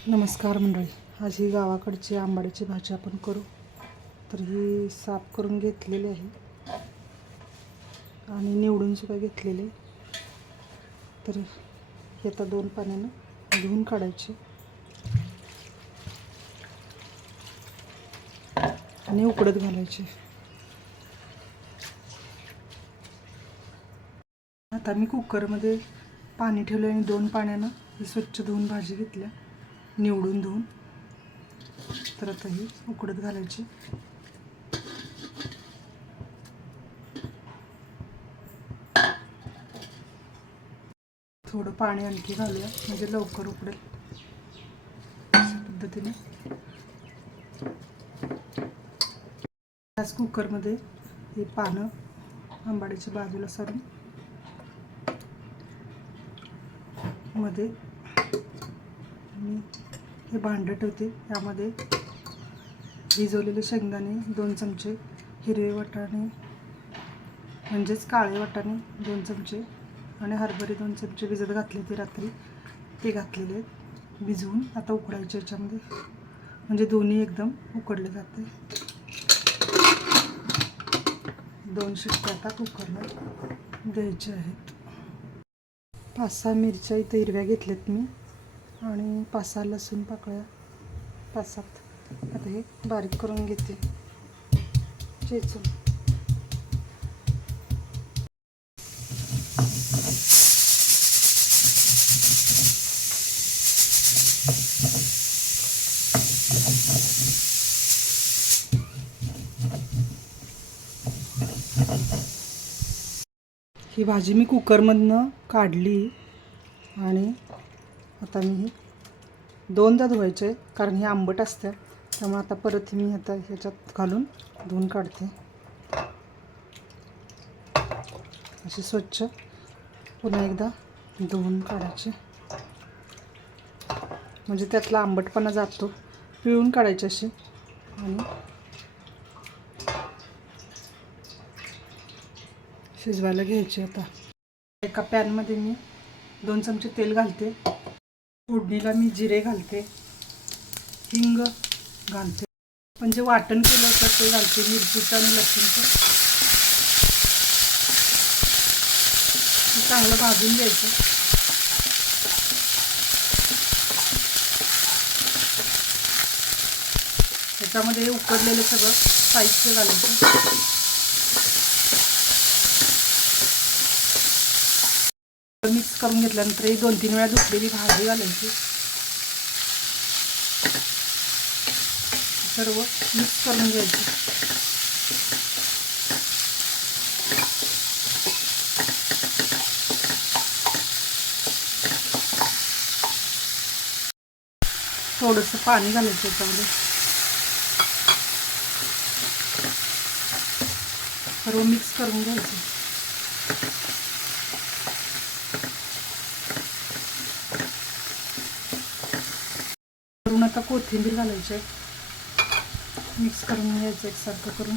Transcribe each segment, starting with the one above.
नमस्कार मंडळी. आज ही गावाकडची आंबाड्याची भाजी आपण करू. तर ही साफ करून घेतलेली आहे. आणि निवडून सुद्धा घेतलेली तर हे आता दोन पाण्यानं धुवून काढायचे. आणि उकडत घालायचे. आता मी कुकरमध्ये पाणी ठेवलं आणि दोन पाण्यानं ही स्वच्छ धुवून भाजी घेतल्या. निवडून धुवून तर आता ही उकडत घालायची. थोडं पाणी आणखी घालूया म्हणजे लवकर उकडेल. अशा पद्धतीने. गॅस कुकरमध्ये हे पानं आंबाड्याच्या बाजूला सारून मध्ये मी हे भांडं ठेवते. त्यामध्ये भिजवलेले शेंगदाणे दोन चमचे हिरवे वाटाणे म्हणजेच काळे वाटाणे दोन चमचे आणि हरभरे दोन चमचे भिजत घातले ते रात्री. ते घातलेले आहेत. भिजवून आता उकडायचे याच्यामध्ये. म्हणजे दोन्ही एकदम उकडले जाते. दोन शिट्ट्या आता कुकरला द्यायचे आहेत. पाच सहा मिरच्या इथं हिरव्या घेतल्यात मी. आणि पाच सहा लसूण पाकळ्या पाच सात आता हे बारीक करून घेते. चेचून. ही भाजी मी कुकरमधनं काढली आणि आता मी ही दोनदा धुवायचे कारण हे आंबट असतं. त्यामुळे आता परत मी आता ह्याच्यात घालून धुवून काढते. अशी स्वच्छ पुन्हा एकदा धुवून काढायचे. म्हणजे त्यातला आंबटपणा जातो. पिळून काढायचे असे आणि शिजवायला घ्यायचे आता. एका पॅनमध्ये मी दोन चमचे तेल घालते. फोडणीला मी जिरे घालते हिंग घालते. म्हणजे वाटण केलं होतं ते घालते मिरचीचं आणि लसूणचं. ते चांगलं भाजून घ्यायचं. त्याच्यामध्ये हे उकडलेलं सगळं साहित्य घालायचं. मिक्स करून घेतल्यानंतर ही दोन तीन वेळा धुतलेली भाजी घालायची. सर्व मिक्स घ्यायची. थोडंसं घालायचं त्याच्यामध्ये सर्व मिक्स घ्यायचं. आता कोथिंबीर घालायची आहे. मिक्स करून घ्यायचं एकसारखं करून.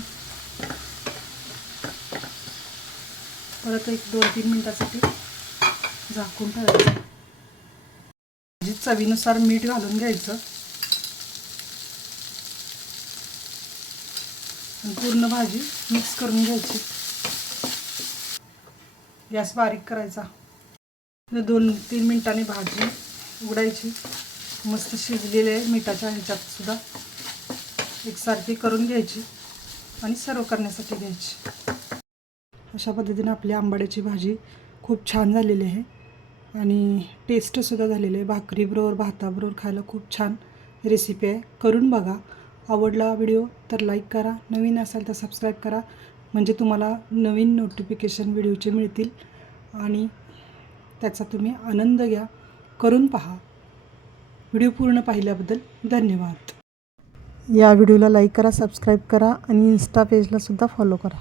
परत एक दोन तीन मिनटासाठी झाकून ठेवायचं भाजी चवीनुसार मीठ घालून घ्यायचं. आणि पूर्ण भाजी मिक्स करून घ्यायची. गॅस बारीक करायचा. दोन तीन मिनिटांनी भाजी उघडायची. मस्त शिजलेले आहे मिठाच्या ह्याच्यात सुद्धा. एकसारखी करून घ्यायची आणि सर्व करण्यासाठी घ्यायची. अशा पद्धतीने आपली आंबाड्याची भाजी खूप छान झालेली आहे. आणि टेस्टसुद्धा झालेली आहे. भाकरीबरोबर भाताबरोबर खायला खूप छान रेसिपी आहे. करून बघा. आवडला व्हिडिओ तर लाईक करा. नवीन असाल तर सबस्क्राईब करा. म्हणजे तुम्हाला नवीन नोटिफिकेशन व्हिडिओचे मिळतील. आणि त्याचा तुम्ही आनंद घ्या. करून पहा. व्हिडिओ पूर्ण पाहिल्याबद्दल धन्यवाद. या व्हिडिओला लाईक करा सबस्क्राईब करा आणि इन्स्टा पेजलासुद्धा फॉलो करा.